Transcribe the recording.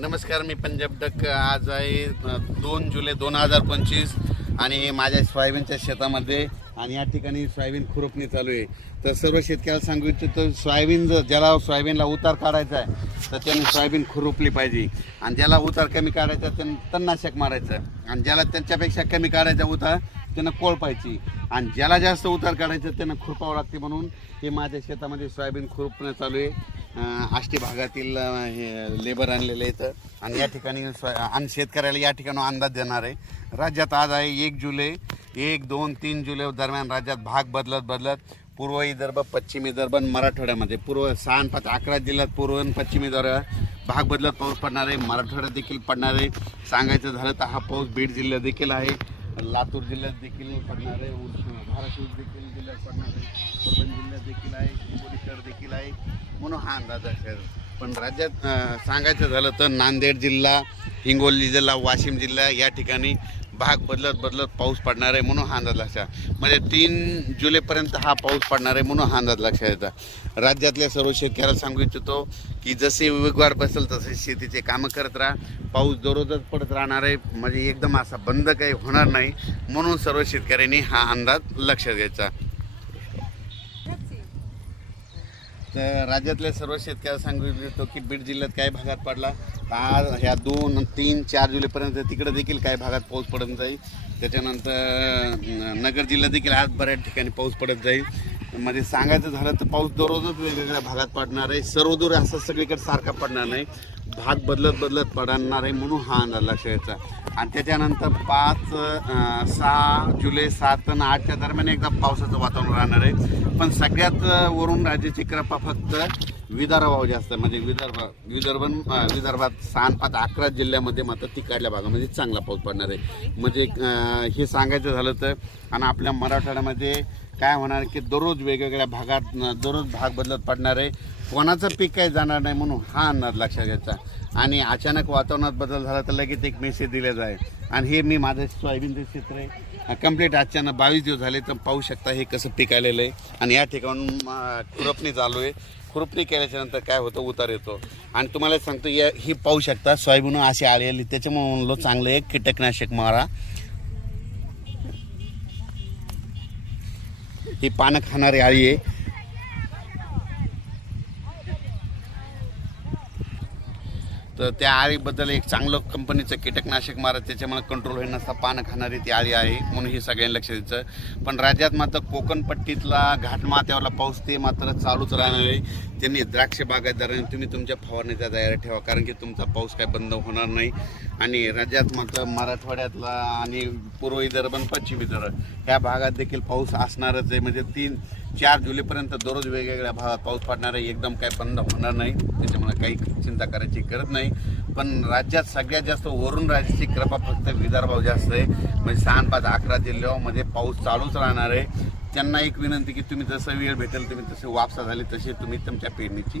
नमस्कार मी पंजाब डक आज आहे दोन जुलै दोन हजार पंचवीस आणि माझ्या सोयाबीनच्या शेतामध्ये आणि या ठिकाणी सोयाबीन खुरपणी चालू आहे तर सर्व शेतकऱ्याला सांगू इच्छितो सोयाबीन जर ज्याला सोयाबीनला उतार काढायचा आहे तर त्यांनी सोयाबीन खुरपली पाहिजे आणि ज्याला उतार कमी काढायचा त्यानं तन्नाशक मारायचं आणि ज्याला त्यांच्यापेक्षा कमी काढायचा उतार त्यांना कोळ पाहिजे आणि ज्याला जास्त उतार काढायचा त्यांना खुरपावं लागते म्हणून हे माझ्या शेतामध्ये सोयाबीन खुरपणे चालू आहे आष्टी भागातील लेबर आणलेले आहेत आणि या ठिकाणी आणि शेतकऱ्याला या ठिकाणी अंदाज देणार आहे राज्यात आज आहे एक जुलै एक दोन तीन जुलै दरम्यान राज्यात भाग बदलत बदलत पूर्व विदर्भ पश्चिम विदर्भ मराठवाड्यामध्ये पूर्व सहा पाच अकरा जिल्ह्यात पूर्व आणि पश्चिम विदर्भ भाग बदलत पाऊस पडणार आहे मराठवाड्यात देखील पडणार आहे सांगायचं झालं तर हा पाऊस बीड जिल्ह्यात देखील आहे लातूर जिल्ह्यात देखील पडणार आहे महाराष्ट्र देखील जिल्ह्यात पडणार आहे परभणी जिल्ह्यात देखील आहे हिंगोली शहर देखील आहे म्हणून हा अंदाज आहे पण राज्यात सांगायचं झालं तर नांदेड जिल्हा हिंगोली जिल्हा वाशिम जिल्हा या ठिकाणी भाग बदलत बदलत पाऊस पडणार आहे म्हणून हा अंदाज लक्षात म्हणजे तीन जुलैपर्यंत हा पाऊस पडणार आहे म्हणून हा अंदाज लक्षात येतात राज्यातल्या सर्व शेतकऱ्याला सांगू इच्छितो की जसे वेगवार बसेल तसे शेतीचे कामं करत राहा पाऊस दररोजच पडत राहणार आहे म्हणजे एकदम असा बंद काही होणार नाही म्हणून सर्व शेतकऱ्यांनी हा अंदाज लक्षात घ्यायचा तर राज्यातल्या सर्व शेतकऱ्या सांगू इच्छितो की बीड जिल्ह्यात काय भागात पडला आज ह्या दोन तीन चार जुलैपर्यंत तिकडे देखील काही भागात पाऊस पडत जाईल त्याच्यानंतर नगर जिल्ह्यात देखील आज बऱ्याच ठिकाणी पाऊस पडत जाईल म्हणजे सांगायचं झालं तर पाऊस दररोजच वेगवेगळ्या भागात पडणार आहे सर्वदूर असा सगळीकडे सारखा पडणार नाही भाग बदलत बदलत पडणार आहे म्हणून हा अंदाज लक्ष आणि त्याच्यानंतर पाच सहा जुलै सात आणि आठच्या दरम्यान एकदा पावसाचं वातावरण राहणार आहे पण सगळ्यात वरून राज्याची कृपा फक्त विदर्भाव जास्त म्हणजे विदर्भ विदर्भ विदर्भात सहा पाच अकरा जिल्ह्यामध्ये मात्र तिकडल्या भागामध्ये म्हणजे चांगला पाऊस पडणार आहे म्हणजे हे सांगायचं झालं तर आणि आपल्या मराठवाड्यामध्ये काय होणार की दररोज वेगवेगळ्या भागात दररोज भाग बदलत पडणार आहे कोणाचं पीक काही जाणार नाही म्हणून हा अंदाज लक्षात घ्यायचा आणि अचानक वातावरणात बदल झाला तर लगेच एक मेसेज दिला जाय आणि हे मी माझं सोयाबीनचं क्षेत्र आहे कम्प्लीट अचानक बावीस दिवस झाले तर पाहू शकता हे कसं पीक आलेलं आहे आणि या ठिकाणून खुरपणी चालू आहे खुरपणी केल्याच्यानंतर काय होतं उतार येतो आणि तुम्हाला सांगतो या ही पाहू शकता सोयाबीन असे आलेली त्याच्यामुळे म्हणलो चांगलं एक कीटकनाशक मारा ही पानं खाणारी आळी आहे तर त्या आळीबद्दल एक चांगलं कंपनीचं कीटकनाशक मारत त्याच्यामुळे कंट्रोल होईल नसता पानं खाणारी ती आळी आहे म्हणून हे सगळ्यांनी लक्ष द्यायचं पण राज्यात मात्र कोकणपट्टीतला घाटमात्यावरला पाऊस ते मात्र चालूच राहणार आहे त्यांनी द्राक्ष बागायतदारांनी तुम्ही तुमच्या फवारणीच्या तयार ठेवा कारण की तुमचा पाऊस काय बंद होणार नाही आणि राज्यात मात्र मराठवाड्यातला आणि पूर्व विदर्भ आणि पश्चिम विदर्भ ह्या भागात देखील पाऊस असणारच आहे म्हणजे तीन चार जुलैपर्यंत दररोज वेगवेगळ्या भागात पाऊस पडणार आहे एकदम काय बंद होणार नाही त्याच्यामुळे काही चिंता करायची गरज नाही पण राज्यात सगळ्यात जास्त वरून राज्याची कृपा फक्त विदर्भाव जास्त आहे म्हणजे सहा पाच अकरा जिल्ह्यामध्ये पाऊस चालूच राहणार आहे त्यांना एक विनंती की तुम्ही जसं वेळ भेटेल तुम्ही तसे वापसा झाली तसे तुम्ही तुमच्या पेरणीची